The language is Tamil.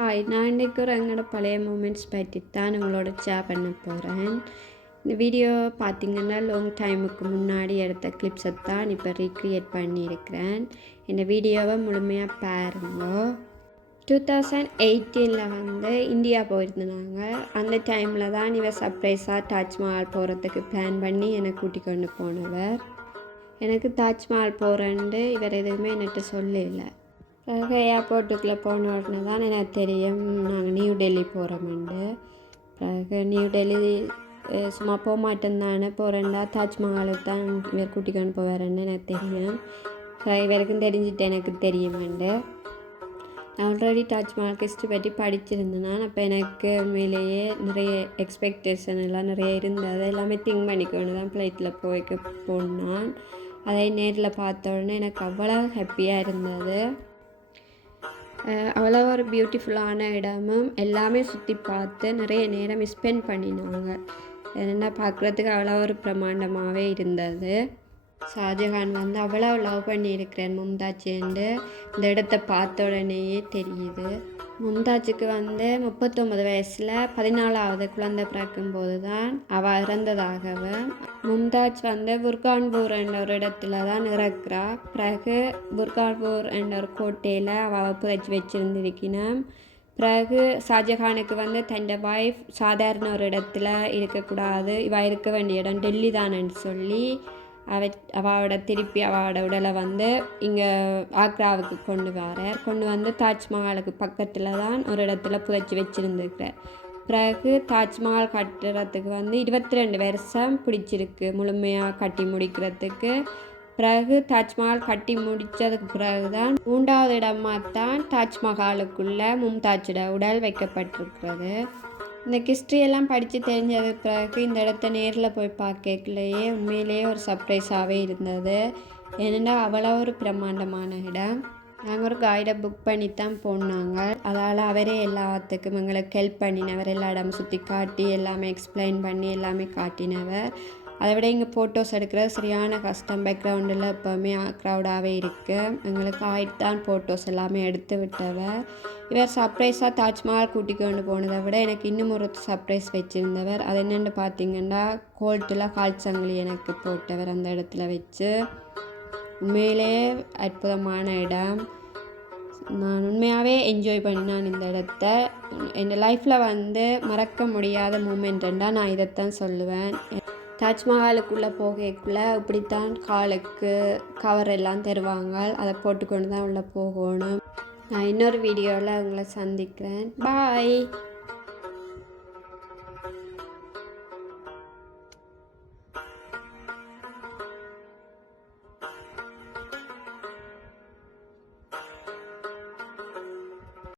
ஹாய், நான் இன்றைக்கி ஒரு எங்களோட பழைய மூமெண்ட்ஸ் பற்றி தான் உங்களோட ஷேர் பண்ண போகிறேன். இந்த வீடியோ பார்த்திங்கன்னா லாங் டைமுக்கு முன்னாடி எடுத்த கிளிப்ஸை தான் இப்போ ரீக்ரியேட் பண்ணியிருக்கிறேன். இந்த வீடியோவை முழுமையாக பாருங்க. 2018 இந்தியா போயிருந்தாங்க. அந்த டைமில் தான் இவர் சர்ப்ரைஸாக தாஜ்மஹால் போகிறதுக்கு பிளான் பண்ணி என்னை கூட்டிக் கொண்டு போனவர். எனக்கு தாஜ்மஹால் போகிறேன்ட்டு இவர் எதுவுமே என்கிட்ட சொல்லலை. பிறகு ஏர்போர்ட்டுக்குள்ளே போன உடனே தான் எனக்கு தெரியும் நாங்கள் நியூ டெல்லி போகிறோமெண்டு. பிறகு நியூ டெல்லி சும்மா போக மாட்டேன் போகிறேன்டா தாஜ்மஹாலுக்கு தான் இவர் கூட்டிக்கொண்டு போவாருன்னு எனக்கு தெரியும். இவருக்கும் தெரிஞ்சுட்டு எனக்கு தெரியுமாண்டு. நான் ஆல்ரெடி தாஜ்மஹால் ஹிஸ்ட்ரி பற்றி படிச்சிருந்தேன். அப்போ எனக்கு உண்மையிலேயே நிறைய எக்ஸ்பெக்டேஷன் எல்லாம் நிறைய இருந்தது. எல்லாமே திங்க் பண்ணிக்கொண்டு தான் ஃப்ளைட்டில் போனான். அதை நேரில் பார்த்த உடனே எனக்கு அவ்வளோ ஹாப்பியாக இருந்தது. அவ்வளோ ஒரு பியூட்டிஃபுல்லான இடமும் எல்லாமே சுற்றி பார்த்து நிறைய நேரம் ஸ்பெண்ட் பண்ணினாங்க. என்னென்னா பார்க்குறதுக்கு அவ்வளோ ஒரு பிரமாண்டமாகவே இருந்தது. ஷாஜஹான் அவ்வளோ லவ் பண்ணியிருக்கிறேன் மும்தாஜ்ண்டு இந்த இடத்த பார்த்த உடனேயே தெரியுது. மும்தாஜுக்கு 39 வயசில் 14வது குழந்தை பிறக்கும்போது தான் அவள் இறந்ததாகவும், மும்தாஜ் புர்கான்பூர் என்ற ஒரு இடத்துல தான் இறக்குறா. பிறகு புர்கான்பூர் என்ற ஒரு கோட்டையில் அவள் புதைச்சி வச்சுருந்திருக்கணும். பிறகு ஷாஜஹானுக்கு தன் வைஃப் சாதாரண ஒரு இடத்துல இருக்கக்கூடாது, இவள் இருக்க வேண்டிய இடம் டெல்லி தானேன்னு சொல்லி அவளோட திருப்பி அவளோட உடலை இங்கே ஆக்ராவுக்கு கொண்டு வந்து தாஜ்மஹாலுக்கு பக்கத்தில் தான் ஒரு இடத்துல புதைச்சி வச்சுருந்துருக்கிறார். பிறகு தாஜ்மஹால் கட்டுறதுக்கு 22 வருஷம் பிடிச்சிருக்கு முழுமையாக கட்டி முடிக்கிறதுக்கு. பிறகு தாஜ்மஹால் கட்டி முடித்ததுக்கு பிறகு தான் 3வது இடமாக தான் தாஜ்மஹாலுக்குள்ளே மும்தாஜோட உடல் வைக்கப்பட்டிருக்கிறது. இந்த ஹிஸ்ட்ரியெல்லாம் படித்து தெரிஞ்சதுக்கு பிறகு இந்த இடத்த நேரில் போய் பார்க்கலையே உண்மையிலேயே ஒரு சர்ப்ரைஸாகவே இருந்தது. ஏன்னா அவ்வளோ ஒரு பிரம்மாண்டமான இடம். நாங்கள் ஒரு கைடை புக் பண்ணி தான் போனாங்க. அதால் அவரே எல்லாத்துக்கும் எங்களுக்கு ஹெல்ப் பண்ணினவர். எல்லா இடமும் சுற்றி காட்டி எல்லாமே எக்ஸ்பிளைன் பண்ணி எல்லாமே காட்டினவர். அதை விட இங்கே ஃபோட்டோஸ் எடுக்கிறது சரியான கஷ்டம். பேக்ரவுண்டில் எப்போவுமே க்ரௌடாகவே இருக்குது. எங்களுக்கு தான் ஃபோட்டோஸ் எல்லாமே எடுத்து விட்டவர். இவர் சர்ப்ரைஸாக தாஜ்மஹால் கூட்டிக் கொண்டு போனதை விட எனக்கு இன்னும் ஒரு சர்ப்ரைஸ் வச்சுருந்தவர். அது என்னென்னு பார்த்தீங்கன்னா கோல்ட்டில் கால் சங்கிலி எனக்கு போட்டவர் அந்த இடத்துல வச்சு. உண்மையிலே அற்புதமான இடம். நான் உண்மையாகவே என்ஜாய் பண்ணினேன் இந்த இடத்த. என் லைஃப்பில் மறக்க முடியாத மூமெண்ட்டுன்னா நான் இதைத்தான் சொல்லுவேன். தாஜ்மஹாலுக்குள்ளே போகக்குள்ளே இப்படித்தான் காலுக்கு கவர் எல்லாம் தருவாங்க. அதை போட்டுக்கொண்டு தான் உள்ளே போகணும். நான் இன்னொரு வீடியோவில் உங்களை சந்திக்கிறேன். பாய்.